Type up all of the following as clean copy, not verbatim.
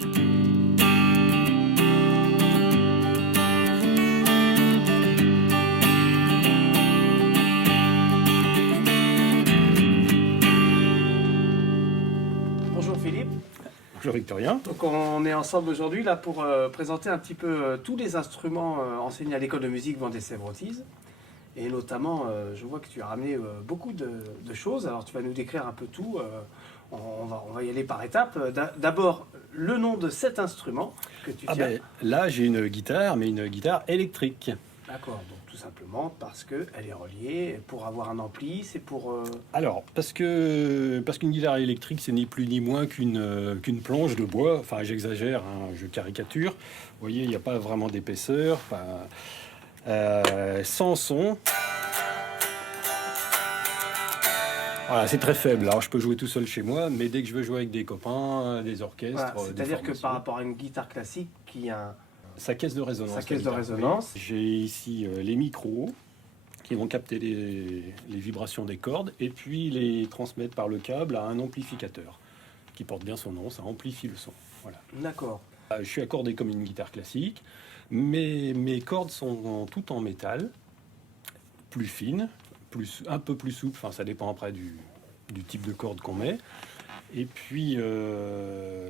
Bonjour Philippe. Bonjour Victorien. Donc on est ensemble aujourd'hui là pour présenter un petit peu tous les instruments enseignés à l'école de musique Vendée-Sèvres-Otise. Et notamment, je vois que tu as ramené beaucoup de choses. Alors tu vas nous décrire un peu tout. On va y aller par étapes. D'abord, le nom de cet instrument que tu tiens. Là, j'ai une guitare, mais une guitare électrique. D'accord, donc tout simplement parce qu'elle est reliée. Pour avoir un ampli, c'est pour... Alors, parce qu'une guitare électrique, c'est ni plus ni moins qu'une planche de bois. Enfin, j'exagère, hein, je caricature. Vous voyez, il n'y a pas vraiment d'épaisseur. Sans son. Voilà, c'est très faible. Alors, je peux jouer tout seul chez moi, mais dès que je veux jouer avec des copains, des orchestres... Voilà, c'est-à-dire que par rapport à une guitare classique qui a... Sa caisse de résonance. Sa caisse de résonance. J'ai ici les micros qui vont capter les vibrations des cordes et puis les transmettre par le câble à un amplificateur qui porte bien son nom, ça amplifie le son. Voilà. D'accord. Je suis accordé comme une guitare classique, mais mes cordes sont toutes en métal, plus fines, un peu plus souples, enfin ça dépend après du type de corde qu'on met. Et puis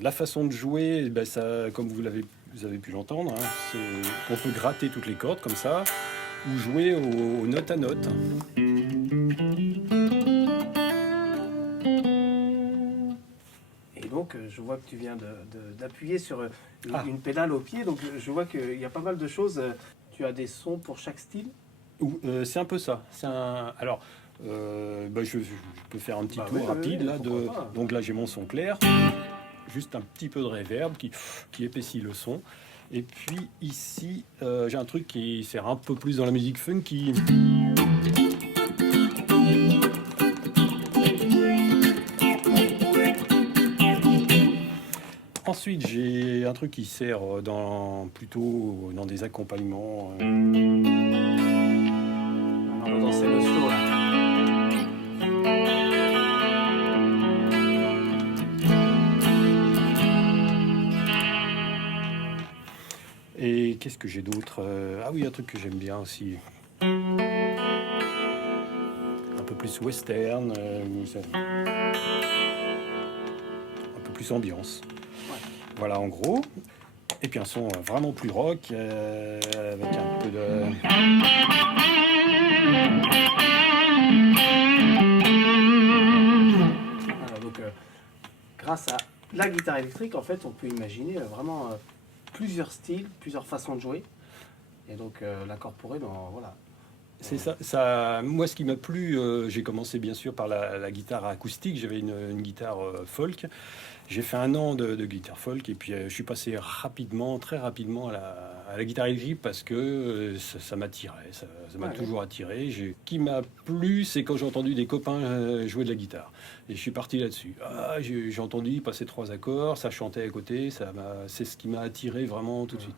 la façon de jouer, ça, comme vous avez pu l'entendre, hein, on peut gratter toutes les cordes comme ça, ou jouer aux notes à notes. Et donc je vois que tu viens d'appuyer sur une pédale au pied, donc je vois qu'il y a pas mal de choses. Tu as des sons pour chaque style? C'est un peu ça. Alors, je peux faire un petit tour rapide. Là, donc là, j'ai mon son clair. Juste un petit peu de reverb qui épaissit le son. Et puis ici, j'ai un truc qui sert un peu plus dans la musique funky. Ensuite, j'ai un truc qui sert plutôt dans des accompagnements. C'est le slow là. Et qu'est-ce que j'ai d'autre? Ah oui, un truc que j'aime bien aussi. Un peu plus western, un peu plus ambiance. Ouais. Voilà en gros. Et puis un son vraiment plus rock, avec un peu de... Voilà, donc grâce à la guitare électrique, en fait, on peut imaginer vraiment plusieurs styles, plusieurs façons de jouer, et donc l'incorporer dans... Voilà. C'est ça. Moi, ce qui m'a plu, j'ai commencé bien sûr par la guitare acoustique. J'avais une guitare folk. J'ai fait 1 an de guitare folk et puis je suis passé très rapidement à la guitare électrique parce que ça m'attirait. Ça m'a toujours attiré. Ce qui m'a plu, c'est quand j'ai entendu des copains jouer de la guitare. Et je suis parti là-dessus. J'ai entendu passer 3 accords, ça chantait à côté. C'est ce qui m'a attiré vraiment tout de suite.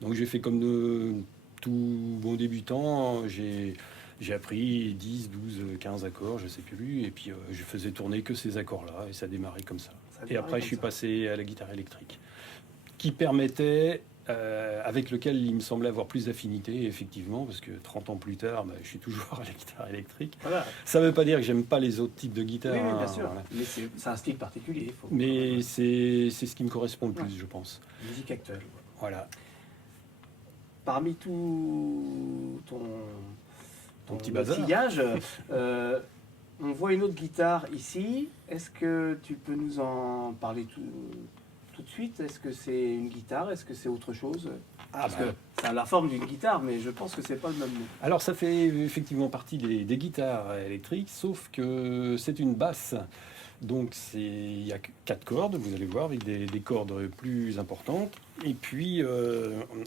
Donc j'ai fait comme tout bon débutant, j'ai appris 10, 12, 15 accords, je sais plus, et puis je faisais tourner que ces accords-là, et ça démarrait comme ça. Et après, je suis passé à la guitare électrique, qui permettait, avec lequel il me semblait avoir plus d'affinité, effectivement, parce que 30 ans plus tard, je suis toujours à la guitare électrique. Voilà. Ça ne veut pas dire que j'aime pas les autres types de guitares. Oui, bien sûr, mais c'est un style particulier. Mais c'est ce qui me correspond le plus, je pense. Musique actuelle. Voilà. Parmi tout ton petit bazar, outillage, on voit une autre guitare ici. Est-ce que tu peux nous en parler tout de suite? Est-ce que c'est une guitare? Est-ce que c'est autre chose? Parce que ça a la forme d'une guitare, mais je pense que c'est pas le même nom. Alors ça fait effectivement partie des guitares électriques, sauf que c'est une basse. Donc il y a 4 cordes, vous allez voir, avec des cordes plus importantes. Et puis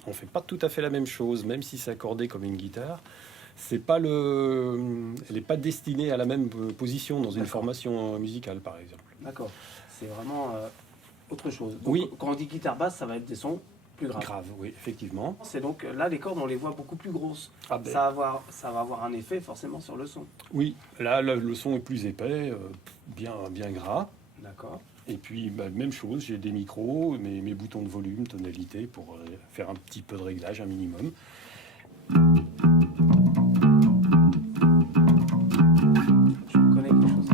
on fait pas tout à fait la même chose, même si c'est accordé comme une guitare. Elle n'est pas destinée à la même position dans une formation musicale, par exemple. D'accord. C'est vraiment autre chose. Donc, oui. Quand on dit guitare basse, ça va être des sons plus graves. Grave, oui, effectivement. C'est donc là, les cordes, on les voit beaucoup plus grosses. Ça va avoir un effet forcément sur le son. Oui, là, le son est plus épais, bien gras. D'accord. Et puis, même chose, j'ai des micros, mes boutons de volume, tonalité, pour faire un petit peu de réglage, un minimum. Je reconnais quelque chose.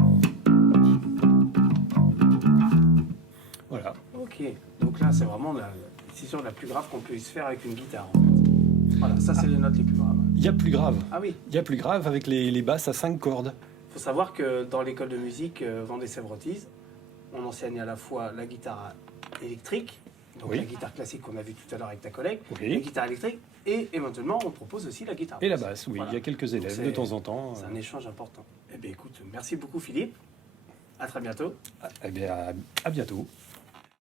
Voilà. Ok, donc là c'est vraiment la décision la plus grave qu'on puisse faire avec une guitare. En fait. Voilà, ça c'est les notes les plus graves. Il y a plus grave. Ah oui, Il y a plus grave avec les basses à 5 cordes. il faut savoir que dans l'école de musique Vendée-Sèvres-Otise, on enseigne à la fois la guitare électrique, donc Oui. la guitare classique qu'on a vue tout à l'heure avec ta collègue, Oui. la guitare électrique, et éventuellement on propose aussi la guitare Et la basse. basse, oui. Voilà. Il y a quelques élèves c'est- de temps en temps. C'est un échange important. Eh bien écoute, merci beaucoup Philippe, à très bientôt. Eh bien, à bientôt.